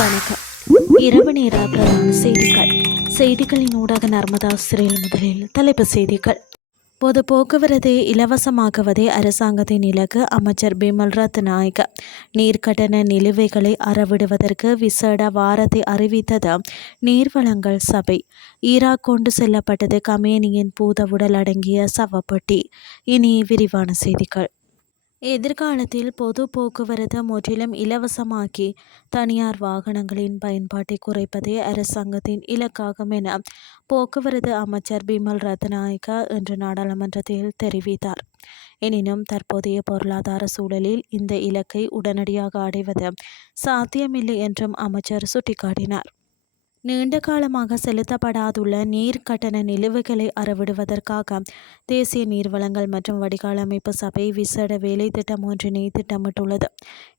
வணக்கம். இரவு நேர பிரதான செய்திகள். செய்திகளின் ஊடாக நர்மதா சிறையில் முதலில் தலைப்புச் செய்திகள். பொது போக்குவரத்தை இலவசமாக்குவதே அரசாங்கத்தின் இலக்கு. அமைச்சர் பிமல் ரத்நாயக்க. நீர்க்கட்டண நிலுவைகளை அறவிடுவதற்கு விசேட வாரத்தை அறிவித்தது நீர்வளங்கள் சபை. ஈராக் கொண்டு செல்லப்பட்டது கமேனியின் பூத உடல் அடங்கிய சவப்பெட்டி. இனி விரிவான செய்திகள். எதிர்காலத்தில் பொது போக்குவரத்து முற்றிலும் இலவசமாக்கி தனியார் வாகனங்களின் பயன்பாட்டை குறைப்பதே அரசாங்கத்தின் இலக்காகும் என போக்குவரத்து அமைச்சர் பிமல் ரத்நாயக்க இன்று நாடாளுமன்றத்தில் தெரிவித்தார். எனினும் தற்போதைய பொருளாதார சூழலில் இந்த இலக்கை உடனடியாக அடைவது சாத்தியமில்லை என்றும் அமைச்சர் சுட்டிக்காட்டினார். நீண்ட காலமாக செலுத்தப்படாதுள்ள நீர் கட்டண நிலுவைகளை அறவிடுவதற்காக தேசிய நீர்வளங்கள் மற்றும் வடிகால் அமைப்பு சபை விசேட வேலை திட்டம் ஒன்றினை திட்டமிட்டுள்ளது.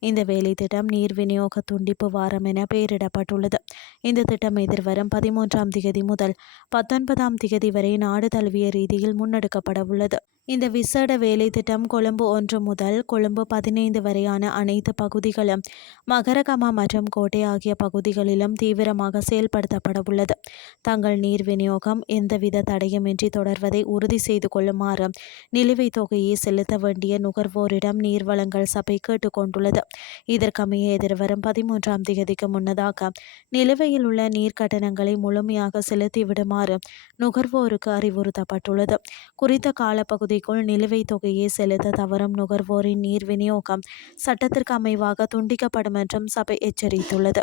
இந்த வேலை திட்டம் நீர் விநியோக துண்டிப்பு வாரம் என பெயரிடப்பட்டுள்ளது. இந்த திட்டம் எதிர்வரும் 13ஆம் திகதி முதல் 19ஆம் திகதி வரை நாடு தழுவிய ரீதியில் முன்னெடுக்கப்பட உள்ளது. இந்த விசேட வேலை திட்டம் கொழும்பு 1 முதல் கொழும்பு 15 வரையான அனைத்து பகுதிகளும் மகரகம மற்றும் கோட்டை ஆகிய பகுதிகளிலும் தீவிரமாக செயல்படுத்தப்பட உள்ளது. தங்கள் நீர் விநியோகம் எந்தவித தடையுமின்றி தொடர்வதை உறுதி செய்து கொள்ளுமாறு நிலுவைத் தொகையை செலுத்த வேண்டிய நுகர்வோரிடம் நீர்வளங்கள் சபை கேட்டுக்கொண்டுள்ளது. இதற்கமைய எதிர்வரும் 13ஆம் திகதிக்கு முன்னதாக நிலுவையில் உள்ள நீர் கட்டணங்களை முழுமையாக செலுத்திவிடுமாறு நுகர்வோருக்கு அறிவுறுத்தப்பட்டுள்ளது. குறித்த காலப்பகுதிக்குள் நிலுவைத் தொகையை செலுத்த தவறும் நுகர்வோரின் நீர் விநியோகம் சட்டத்திற்கு அமைவாக துண்டிக்கப்படும் என்றும் சபை எச்சரித்துள்ளது.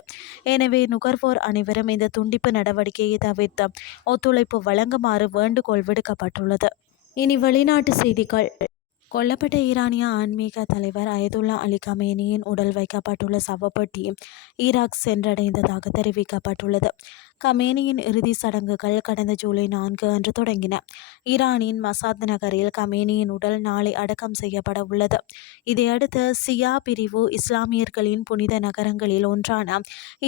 எனவே நுகர்வோர் அனைவரும் இந்த துண்டிப்பு நடவடிக்கையை தவிர்த்து ஒத்துழைப்பு வழங்குமாறு வேண்டுகோள் விடுக்கப்பட்டுள்ளது. இனி வெளிநாட்டு செய்திகள். கொல்லப்பட்ட ஈரானிய ஆன்மீக தலைவர் அயதுல்லா அலி கமேனியின் உடல் வைக்கப்பட்டுள்ள சவப்பெட்டி ஈராக் சென்றடைந்ததாக தெரிவிக்கப்பட்டுள்ளது. கமேனியின் இறுதி சடங்குகள் கடந்த ஜூலை 4 அன்று தொடங்கின. ஈரானின் மசாத் நகரில் கமேனியின் உடல் நாளை அடக்கம் செய்யப்பட உள்ளது. இதையடுத்து சியா பிரிவு இஸ்லாமியர்களின் புனித நகரங்களில் ஒன்றான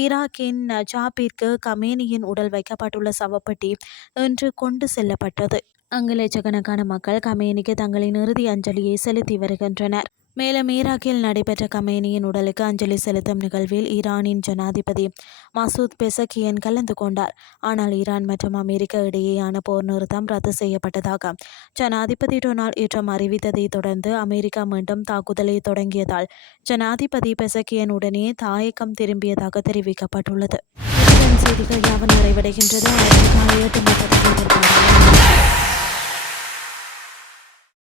ஈராக்கின் நஜாப்பிற்கு கமேனியின் உடல் வைக்கப்பட்டுள்ள சவப்பெட்டி இன்று கொண்டு செல்லப்பட்டது. அங்கு லட்சக்கணக்கான மக்கள் கமேனிக்கு தங்களின் இறுதி அஞ்சலியை செலுத்தி வருகின்றனர். மேலும் ஈராக்கில் நடைபெற்ற கமேனியின் உடலுக்கு அஞ்சலி செலுத்தும் நிகழ்வில் ஈரானின் ஜனாதிபதி மசூத் பெசகியன் கலந்து கொண்டார். ஆனால் ஈரான் மற்றும் அமெரிக்கா இடையேயான போர் நிறுத்தம் ரத்து செய்யப்பட்டதாக ஜனாதிபதி டொனால்ட் ட்ரம்ப் அறிவித்ததை தொடர்ந்து அமெரிக்கா மீண்டும் தாக்குதலை தொடங்கியதால் ஜனாதிபதி பெசகியன் உடனே தாயகம் திரும்பியதாக தெரிவிக்கப்பட்டுள்ளது. செய்திகள் யாவும் நிறைவடைகின்றது.